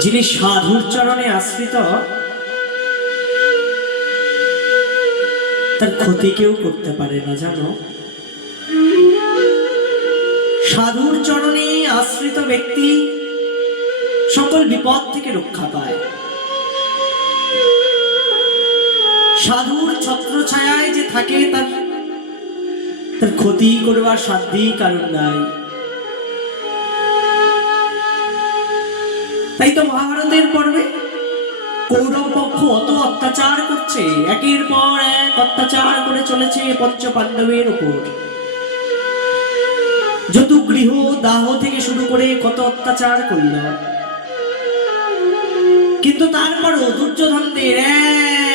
যিনি সাধুর চরণে আশ্রিত, তার ক্ষতি কেউ করতে পারে না, জানো? সাধুর চরণে আশ্রিত ব্যক্তি সকল বিপদ থেকে রক্ষা পায়। সাধুর ছত্র ছায়ায় যে থাকে, তার তার ক্ষতি করবার সাধ্যই কারণ নাই। তাই তো মহাভারতের পর্বে কৌরব পক্ষ অত অত্যাচার করছে। একের পর এক অত্যাচার করে চলেছে পঞ্চ পাণ্ডবের উপর। যদুগৃহ দাহ থেকে শুরু করে কত অত্যাচার করল। কিন্তু তারপরও দুর্যোধনদের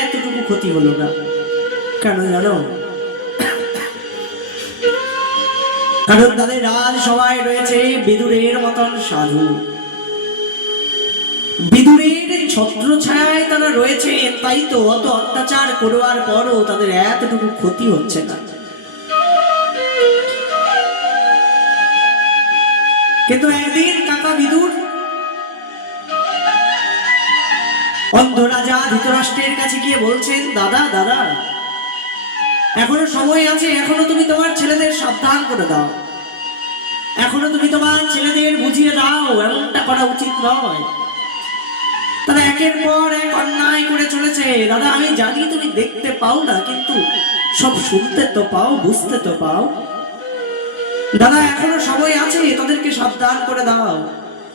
এতটুকু ক্ষতি হলো না। কেন জানো? কারণ তাদের রাজসভায় রয়েছে বিদুরের মতন সাধু। বিদুরের ছত্র ছায়ায় তারা রয়েছে তাই তো অত অত্যাচার করবার পরও তাদের এতটুকু ক্ষতি হচ্ছে না। কিন্তু একদিন কাকা বিদুর অন্ধ রাজা ধৃতরাষ্ট্রের কাছে গিয়ে বলছেন, দাদা দাদা, এখনও সময় আছে, এখনও তুমি তোমার ছেলেদের সাবধান করে দাও। এখনও তুমি তোমার ছেলেদের বুঝিয়ে দাও, এমনটা করা উচিত নয়। একের পর এক অন্যায় করে চলেছে। দাদা, আমি জানি তুমি দেখতে পাও না, কিন্তু সব শুনতে তো পাও, বুঝতে তো পাও। দাদা, এখনও সময় আছে, তাদেরকে সাবধান করে দাও।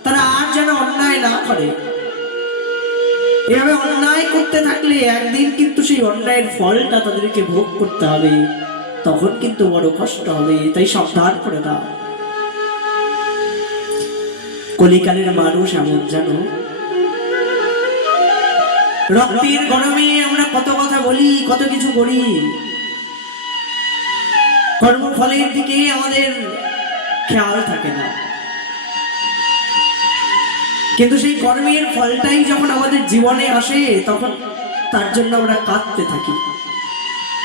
তারা আর যেন অন্যায় না করে। এভাবে অন্যায় করতে থাকলে একদিন কিন্তু সেই অন্যায়ের ফলটা তাদেরকে ভোগ করতে হবে। তখন কিন্তু বড় কষ্ট হবে, তাই সাবধান করে দাও। কলিকালের মানুষ এমন জানো রক্তের গরমে আমরা কত কথা বলি, কত কিছু করি কর্মফলের দিকে আমাদের খেয়াল থাকে না। কিন্তু সেই কর্মের ফলটাই যখন আমাদের জীবনে আসে, তখন তার জন্য আমরা কাঁদতে থাকি।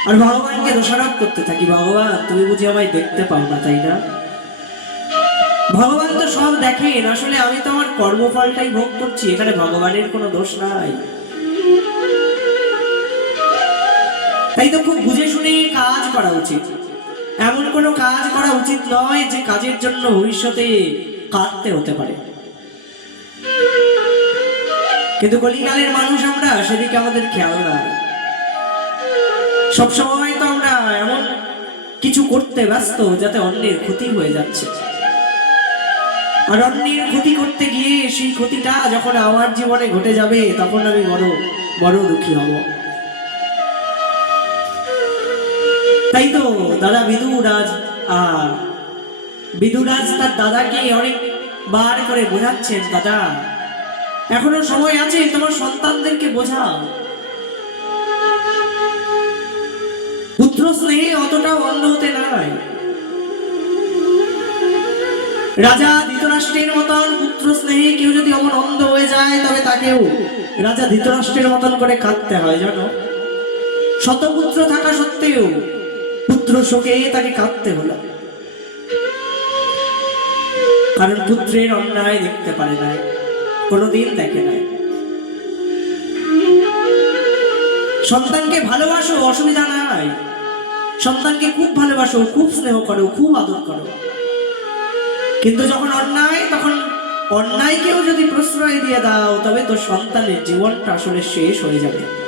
আর ভগবানকে দোষারোপ করতে থাকি, ভগবান, তুমি বুঝি আমায় দেখতে পাও না, তাই না? ভগবান তো সব দেখেন, আসলে আমি তো আমার কর্মফলটাই ভোগ করছি, এখানে ভগবানের কোনো দোষ নাই। তাই তো খুব বুঝে শুনে কাজ করা উচিত। এমন কোনো কাজ করা উচিত নয় যে কাজের জন্য ভবিষ্যতে কাঁদতে হতে পারে। কিন্তু কলিকালের মানুষ আমরা, সেদিকে আমাদের খেয়াল নাই। সবসময় তো আমরা এমন কিছু করতে ব্যস্ত যাতে অন্যের ক্ষতি হয়ে যাচ্ছে। আর অন্যের ক্ষতি করতে গিয়ে সেই ক্ষতিটা যখন আমার জীবনে ঘটে যাবে, তখন আমি বড় বড় দুঃখী হব। তাই তো দাদা বিদুরাজ। আর বিদুরাজ তার দাদাকে অনেক বার করে বোঝাচ্ছেন, দাদা। এখনও সময় আছে, তোমার সন্তানদেরকে বোঝাও। পুত্র স্নেহে অতটা অন্ধ হতে নাই রাজা ধৃতরাষ্ট্রের মতন পুত্র স্নেহে কেউ যদি অমন অন্ধ হয়ে যায়, তবে তাকেও রাজা ধৃতরাষ্ট্রের মতন করে কাঁদতে হয়, জানো? শতপুত্র থাকা সত্ত্বেও পুত্র শোকে তাকে কাঁদতে হলো। কারণ পুত্রের অন্যায় দেখতে পারে নাই, কোনোদিন দেখে নাই। সন্তানকে ভালোবাসো, অসুবিধা নাই। সন্তানকে খুব ভালোবাসো, খুব স্নেহ করো, খুব আদর করো। কিন্তু যখন অন্যায়, তখন অন্যায়কেও যদি প্রশ্রয় দিয়ে দাও, তবে তো সন্তানের জীবনটা আসলে শেষ হয়ে যাবে।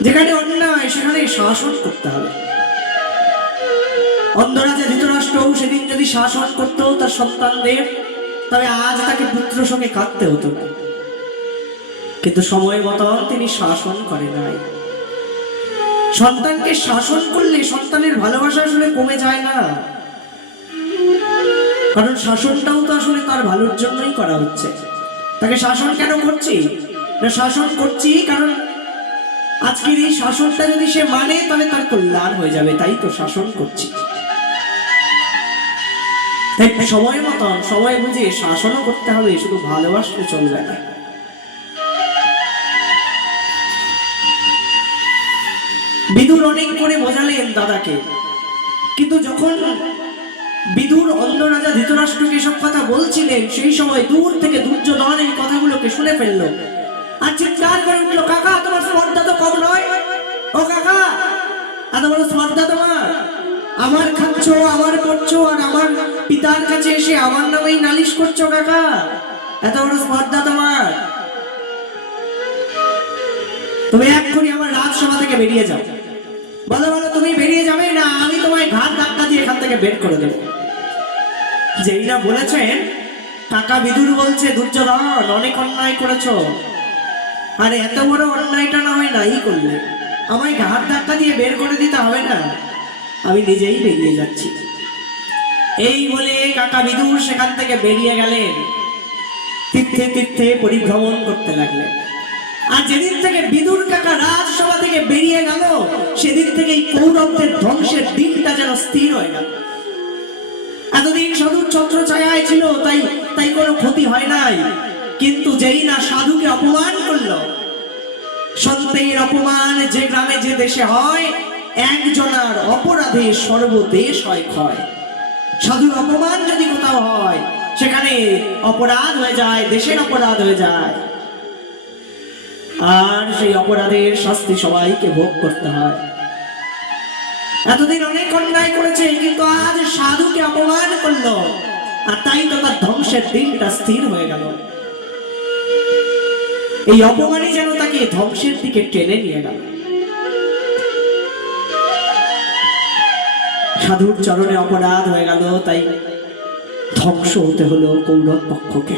যেখানে অন্যায়, সেখানে শাসন করতে হবে। অন্ধরাজা ধৃতরাষ্ট্র, সেদিন যদি শাসন করত তার সন্তানদের, তবে আজ তাকে পুত্র সঙ্গে কাঁদতে হতো না। কিন্তু সময় মতন তিনি শাসন করে নাই। সন্তানকে শাসন করলে সন্তানের ভালোবাসা আসলে কমে যায় না। কারণ শাসনটাও তো আসলে তার ভালোর জন্যই করা হচ্ছে। তাকে শাসন কেন করছি? শাসন করছি কারণ আজকের এই শাসনটা যদি সে মানে তবে তার কল্যাণ হয়ে যাবে, তাই তো শাসন করছি। সময় মতন, সময় বুঝে শাসনও করতে হবে, শুধু ভালোবাসলে চলবে না। বিদুর অনেক করে বোঝালেন দাদাকে, কিন্তু যখন বিদুর অন্ধ রাজা ধৃতরাষ্ট্রকে সব কথা বলছিলেন, সেই সময় দূর থেকে দুর্যোধন এই কথাগুলোকে শুনে ফেলল। আর চিৎকার করে উঠল, কাকা, তোমার স্পর্ধা তো কম নয় ও কাকা বড় স্পর্ধা তোমার আমার খাচ্ছ, আমার পড়ছো আর আমার পিতার কাছে এসে আমার নামেই নালিশ করছ কাকা। এত বড় স্পর্ধা তোমার তুমি এক্ষুনি আমার রাজসভা থেকে বেরিয়ে যাও। বলো বলো, তুমি বেরিয়ে যাবে না? আমি তোমায় ঘাট ধাক্কা দিয়ে এখান থেকে বের করে দেবো। যেই না বলেছেন, কাকা বিদুর বলছে, দুর্যোধন, অনেক অন্যায় করেছ। আর, এত বড় অন্যায়টা না হয় নাই করলে। আমায় ঘাট ধাক্কা দিয়ে বের করে দিতে হবে না। আমি নিজেই বেরিয়ে যাচ্ছি। এই বলে কাকা বিদুর সেখান থেকে বেরিয়ে গেলেন। তীর্থে তীর্থে পরিভ্রমণ করতে লাগলেন। আর যেদিন থেকে বিদুর কাকা রাজসভা থেকে বেরিয়ে গেল, সেদিন থেকে এই কৌরবদের ধ্বংসের দিনটা যেন স্থির হয়ে গেল। এতদিন সাধুর ছত্র ছায়ায় ছিল, তাই তাই কোনো ক্ষতি হয় নাই। কিন্তু যেই না সাধুকে অপমান করল সন্তের অপমান যে গ্রামে, যে দেশে হয়, একজনার অপরাধে সর্বদেশ হয় ক্ষয়। সাধুর অপমান যদি কোথাও হয়, সেখানে অপরাধ হয়ে যায়, দেশের অপরাধ হয়ে যায়। আর সেই অপরাধের শাস্তি সবাইকে ভোগ করতে হয়। এতদিন অনেক অন্যায় করেছে, কিন্তু আজ সাধুকে অপমান করল। আর তাই তো তার ধ্বংসের দিনটা স্থির হয়ে গেল। এই অপমানই যেন তাকে ধ্বংসের দিকে টেনে নিয়ে গেল। সাধুর চরণে অপরাধ হয়ে গেল, তাই ধ্বংস হতে হলো কৌরব পক্ষকে।